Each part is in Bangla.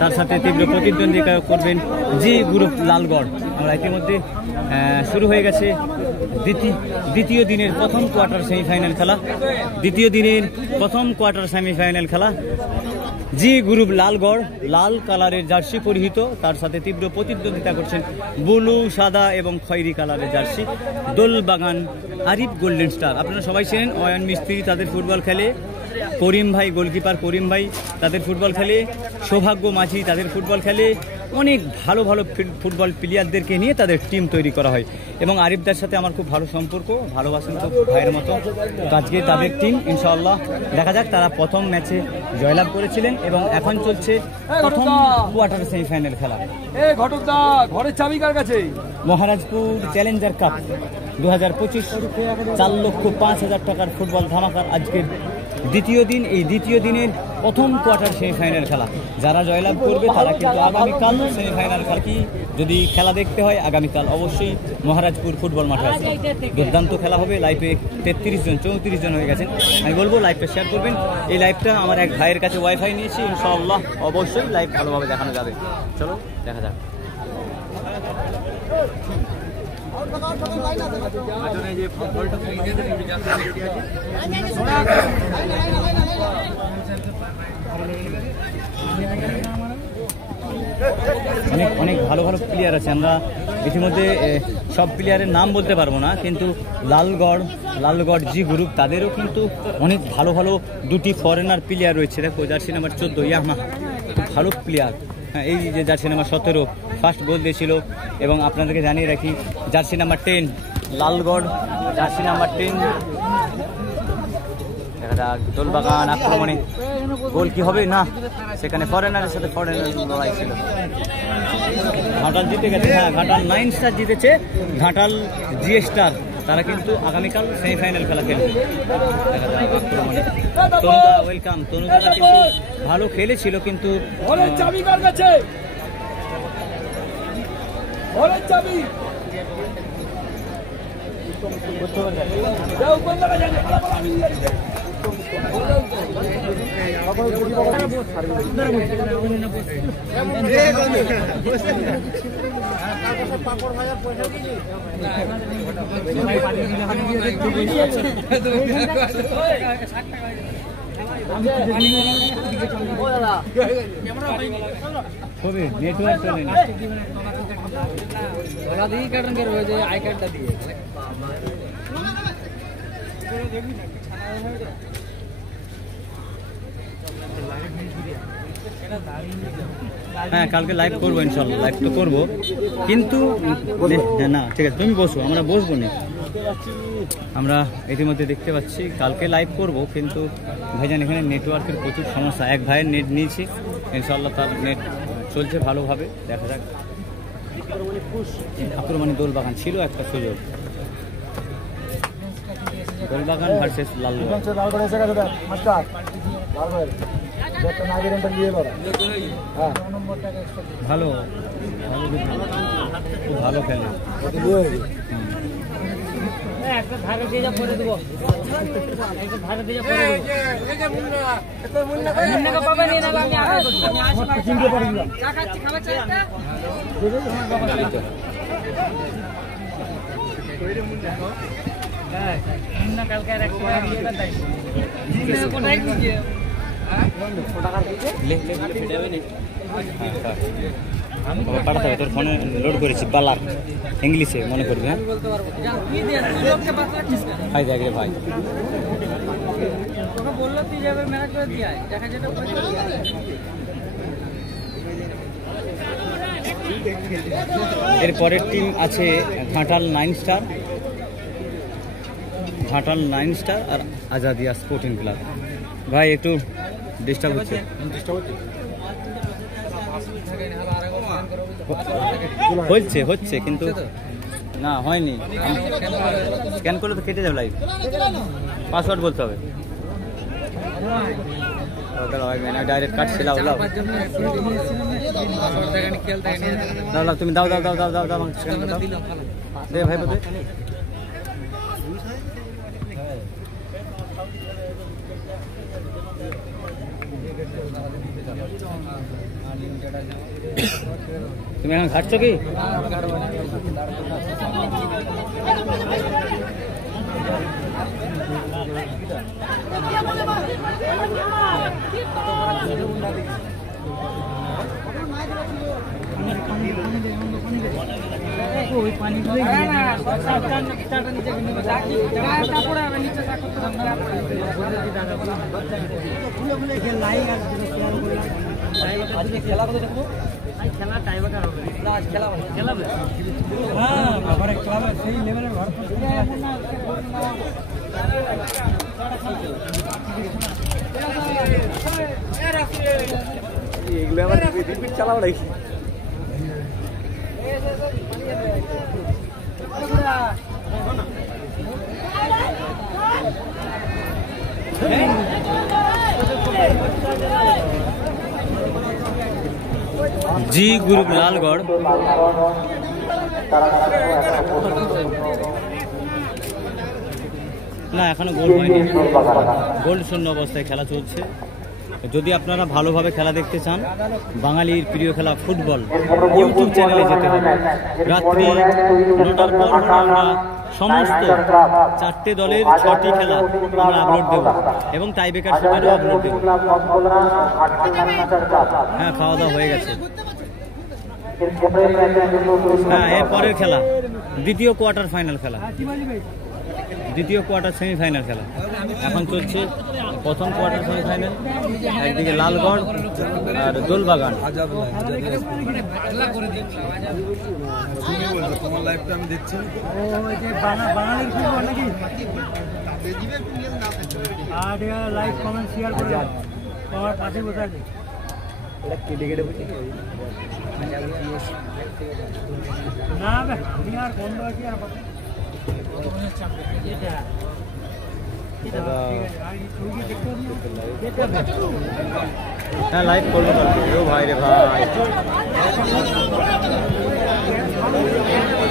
তার সাথে তীব্র প্রতিদ্বন্দ্বিতা করবেন জি গ্রুপ লালগড়। আমরা ইতিমধ্যে শুরু হয়ে গেছে দ্বিতীয় দিনের প্রথম কোয়ার্টার সেমিফাইনাল খেলা। দ্বিতীয় দিনের প্রথম কোয়ার্টার সেমিফাইনাল খেলা জি গ্রুপ লালগড়, লাল কালারের জার্সি পরিহিত, তার সাথে তীব্র প্রতিদ্বন্দ্বিতা করছেন ব্লু, সাদা এবং খয়েরি কালারের jersey Dolbagan Arif golden star. আপনারা সবাই চেনেন অয়ন মিস্ত্রি, তাদের ফুটবল খেলে। করিম ভাই, গোলকিপার করিম ভাই, তাদের ফুটবল খেলে। সৌভাগ্য মাঝি, তাদের ফুটবল খেলে। অনেক ভালো ভালো ফুটবল প্লেয়ারদেরকে নিয়ে তাদের টিম তৈরি করা হয় এবং আরিফদার সাথে আমার খুব ভালো সম্পর্ক, ভালোবাসেন খুব ভাইয়ের মতো। আজকে তাদের টিম ইনশাআল্লাহ দেখা যাক। তারা প্রথম ম্যাচে জয়লাভ করেছিলেন এবং এখন চলছে প্রথম কোয়ার্টার সেমিফাইনাল খেলা। ঘরের চাবি কার কাছে? মহারাজপুর চ্যালেঞ্জার কাপ 2025 4,05,000 টাকার ফুটবল ধামাকার আজকের দ্বিতীয় দিন। এই দ্বিতীয় দিনের প্রথম কোয়ার্টার সেমিফাইনাল খেলা। যারা জয়লাভ করবে তারা কিন্তু আগামীকাল সেমিফাইনাল খেলা, কি যদি খেলা দেখতে হয় আগামীকাল অবশ্যই মহারাজপুর ফুটবল মাঠে আছে। দুর্দান্ত খেলা হবে। লাইভে 33 জন 34 জন হয়ে গেছেন। আমি বলবো লাইভটা শেয়ার করবেন। এই লাইভটা আমার এক ভাইয়ের কাছে ওয়াইফাই নিয়েছি, ইনশাআল্লাহ অবশ্যই লাইভ ভালোভাবে দেখানো যাবে। চলো দেখা যাক। অনেক ভালো ভালো প্লেয়ার আছে। আমরা ইতিমধ্যে সব প্লেয়ারের নাম বলতে পারবো না, কিন্তু লালগড় জি গ্রুপ তাদেরও কিন্তু অনেক ভালো ভালো দুটি ফরেনার প্লেয়ার রয়েছে। দেখো জার্সি নাম্বার 14 ইয়ামা, খুব ভালো প্লেয়ার। হ্যাঁ, এই যে জার্সি নাম্বার 17 ফার্স্ট গোল দিয়েছিল। এবং আপনাদেরকে জানিয়ে রাখি jersey number 10 Lalgarh, jersey number 10 দেখা যাক। দোলবাগান আক্রমণে গোল কি হবে না, সেখানে ফরেনারের সাথে ফরেনার লড়াই ছিল। ঘাটাল জিতে গেছে। হ্যাঁ, ঘাটাল 9 স্টার জিতেছে। ঘাটাল জি স্টার তারা কিন্তু আগামীকাল সেমিফাইনাল খেলা খেলবে। তনুদা ওয়েলকাম। তনুদা কিন্তু ভালো খেলেছিল, কিন্তু নেটওয়ার্ক চলে না। আই কার্ডটা দিয়ে হ্যাঁ, কালকে লাইভ করবো ইনশাল্লাহ। লাইভ তো করবো, কিন্তু না ঠিক আছে, তুমি বসো, আমরা বসবো না। আমরা ইতিমধ্যে দেখতে পাচ্ছি কালকে লাইভ করব, কিন্তু ভাইজান এখানে নেটওয়ার্কের প্রচুর সমস্যা। এক ভাইয়ের নেট নিয়েছি, ইনশাল্লাহ তার নেট চলছে ভালোভাবে। দেখা যাক। আক্রমণে দোলবাগান ছিল একটা সুযোগ। দোলবাগান ভার্সেস লালগড়। ভালো, খুব ভালো খেলে। একটা ধারে দিয়ে পরে দেবো, একটা ধারে দিয়ে পরে দেবো। মুন্নাকে পাবে না, আমি আগে করব। আমি আসি পরে দিলাম। চা খাচ্ছি, খাবার চাইতে দেবো তোমার বাবা চাইতে। কইরে মুন্না কো? হ্যাঁ, মুন্না কালকে আর একটা দিয়ে দাই। মুন্না কোটাই দিছে? হ্যাঁ, কত টাকা দিছে? লে ফেটে যাবে না। পাঠাতে হবে, তোর ফোনে লোড করেছি বালার ইংলিশে, মনে করবি। হ্যাঁ, ভাই দেখ রে ভাই, এর পরের টিম আছে ঘাটাল 9 স্টার, ঘাটাল 9 স্টার আর আজাদিয়া স্পোর্টিং ক্লাব। ভাই একটু ডিস্টার্ব হচ্ছে। হচ্ছে কিন্তু না হয়নি। স্ক্যান করলে তো কেটে যাবে লাইভ। পাসওয়ার্ড বলতে হবে। ডাইরেক্ট কাটছে। লাও তুমি দাও দে ভাই বলতে। তুমি এখন ঘাটছো কি? চালাও নাকি? জি গ্রুপ লালগড় না এখনো গোল হয়নি, গোল শূন্য অবস্থায় খেলা চলছে। যদি আপনারা ভালোভাবে খেলা দেখতে চান, বাঙালির প্রিয় খেলা ফুটবল, ইউটিউব চ্যানেলে যেতে হবে। রাত্রি 9টার পর আমরা সমস্ত 4টে দলের 6টি খেলা আমরা আপলোড দেবো এবং টাইব্রেকার শুটেরও আপলোড দেবো। হ্যাঁ, খাওয়া দাওয়া হয়ে গেছে। হ্যাঁ, এরপরের খেলা দ্বিতীয় কোয়ার্টার ফাইনাল খেলা, দ্বিতীয় কোয়ার্টার সেমিফাইনাল খেলা এখন চলছে। প্রথম কোয়ার্টার সেমিফাইনাল, একদিকে লালগড় আর দোলবাগান। তোমার লাইভটা আমি দেখছি। লাইক কমেন্ট শেয়ার করে আমার পাশে বসে আছে। না আমি আর বন্ধ আছি আর হ্যাঁ, লাইভ করবো ও ভাই রে ভাই।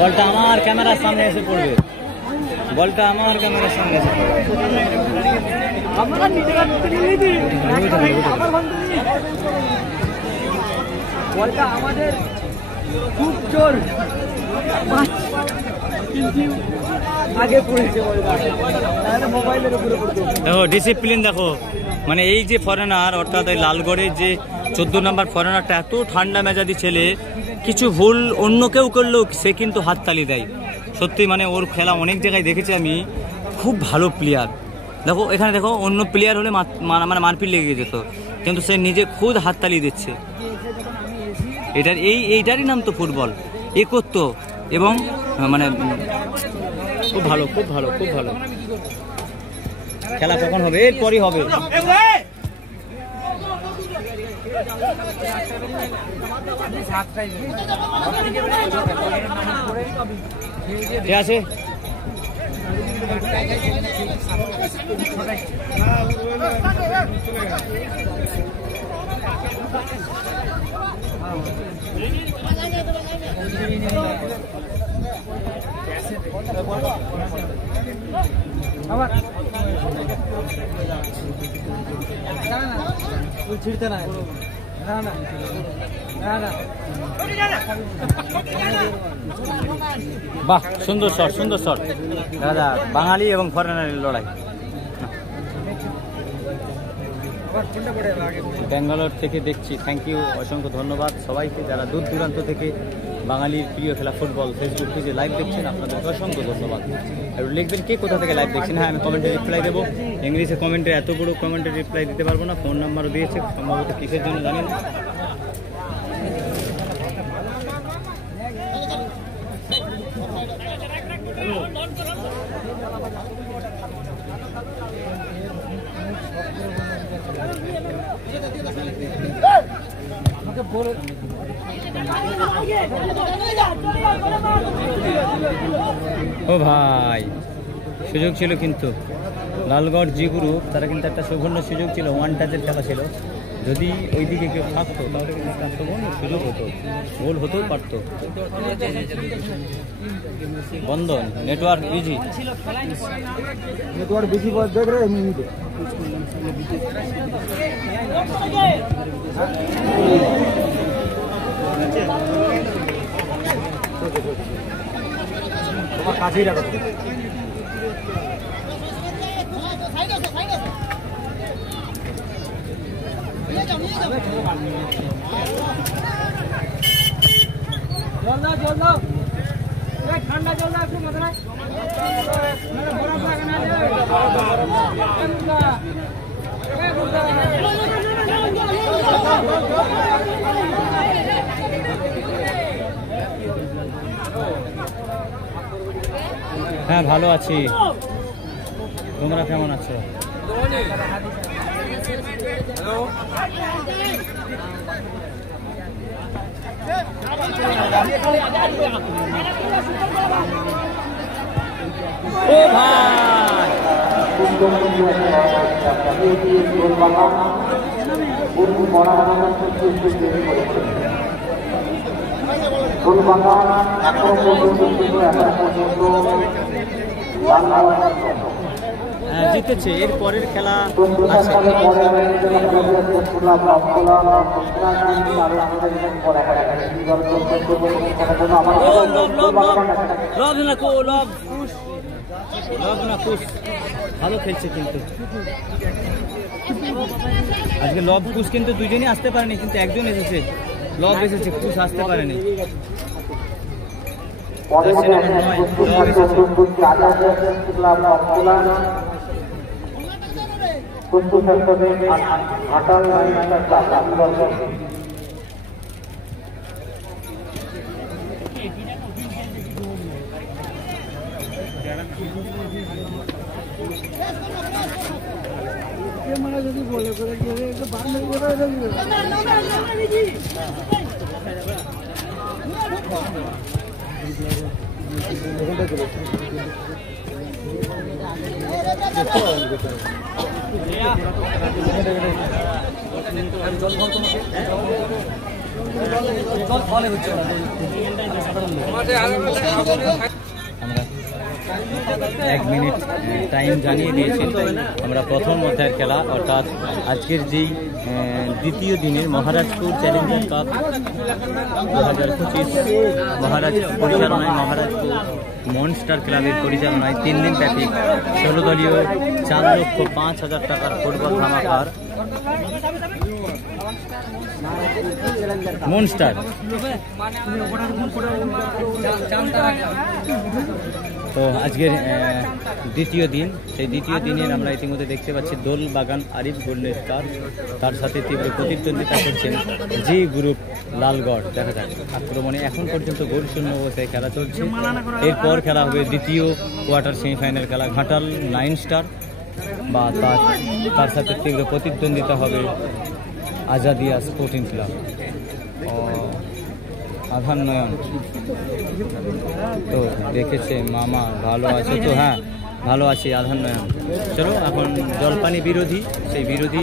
বলটা আমার ক্যামেরার সামনে এসে পড়বে, বলটা আমার ক্যামেরার সামনে এসে পড়বে। বলটা আমাদের খুব জোর আগে পড়েছে, মোবাইলের উপরে পড়তো। দেখো ডিসিপ্লিন দেখো, মানে এই যে ফরেনার, অর্থাৎ এই লালগড়ের যে 14 নম্বর ফরেনারটা, এত ঠান্ডা মেজাজি ছেলে, কিছু ভুল অন্য কেউ করলেও সে কিন্তু হাততালি দেয়। সত্যি মানে ওর খেলা অনেক জায়গায় দেখেছি আমি, খুব ভালো প্লেয়ার। দেখো এখানে দেখো, অন্য প্লেয়ার হলে মানে মারপিট লেগে যেত, কিন্তু সে নিজে খুদ হাততালি দিচ্ছে। এইটারই নাম তো ফুটবল, একত্ব এবং মানে খুব ভালো, খুব ভালো, খুব ভালো। খেলা কখন হবে? এরপরই হবে। ঠিক আছে, ছিড়তে না, বাহ, সুন্দর শট, সুন্দর শট দাদা। বাঙালি এবং ফরেনারের লড়াই। ব্যাঙ্গালোর থেকে দেখছি, থ্যাংক ইউ, অসংখ্য ধন্যবাদ সবাইকে যারা দূর দূরান্ত থেকে বাঙালির প্রিয় খেলা ফুটবল ফেসবুক পেজে লাইভ দেখছেন, আপনাদের অসংখ্য ধন্যবাদ। আর লিখবেন কে কোথা থেকে লাইভ দেখছেন। হ্যাঁ, আমি কমেন্টে রিপ্লাই দেবো। ইংলিশে কমেন্টে, এত বড় কমেন্টে রিপ্লাই দিতে পারবো না, ফোন নাম্বারও দিয়েছে, সম্ভবত কিসের জন্য জানি না। ও ভাই, সুযোগ ছিল কিন্তু লালগড় জি গ্রুপ, তারা কিন্তু একটা সুবর্ণ সুযোগ ছিল, ওয়ান টাচের খেলা ছিল। যদি ওইদিকে কেউ থাকতো তাহলে কিন্তু একটা সুবর্ণ সুযোগ হতো, গোল হতেও পারতো। বন্ধন নেটওয়ার্ক বিজি, নেটওয়ার্ক বিজি দেখ রে মিনিটে। তোমার কাছেই রাখো। জল দাও ঠান্ডা জল দাও একটু মাথায়। হ্যাঁ ভালো আছি, তোমরা কেমন আছো? ও ভাই জিতেছে, এর পরের খেলা আছে। ভালো খেলছে কিন্তু আজকে লব কুশ কিন্তু দুজনই আসতে পারেনি, কিন্তু একজন এসেছে, লব এসেছে, কুশ আসতে পারেনি। যদি বলে করে এক মিনিট টাইম জানিয়ে দিয়েছেন। আমরা প্রথম অধ্যায়ের খেলা অর্থাৎ আজকের যেই দ্বিতীয় দিনের মহারাজপুর চ্যালেঞ্জার কাপ 2025 মহারাজ পরিচালনায়, মহারাজপুর মনস্টার ক্লাবের পরিচালনায় 3 দিন ব্যাপী 16 দলীয় 4,05,000 টাকার ফুটবল ধামাকার মনস্টার। তো আজকের দ্বিতীয় দিন, সেই দ্বিতীয় দিনের আমরা ইতিমধ্যে দেখতে পাচ্ছি দোল বাগান আরিফ গোল্ডেন স্টার, তার সাথে তীব্র প্রতিদ্বন্দ্বিতা করছেন জি গ্রুপ লালগড়। দেখা যাক আক্রমণে এখন পর্যন্ত গোল শূন্য অবস্থায় খেলা চলছে। এরপর খেলা হবে দ্বিতীয় কোয়ার্টার সেমিফাইনাল খেলা, ঘাটাল 9 স্টার বা তার সাথে তীব্র প্রতিদ্বন্দ্বিতা হবে আজাদিয়া স্পোর্টিং ক্লাব আধান নয়ন। তো দেখেছে মামা ভালো আছে তো? হ্যাঁ ভালো আছি আধান নয়ন। চলো এখন জলপানি বিরোধী, সেই বিরোধী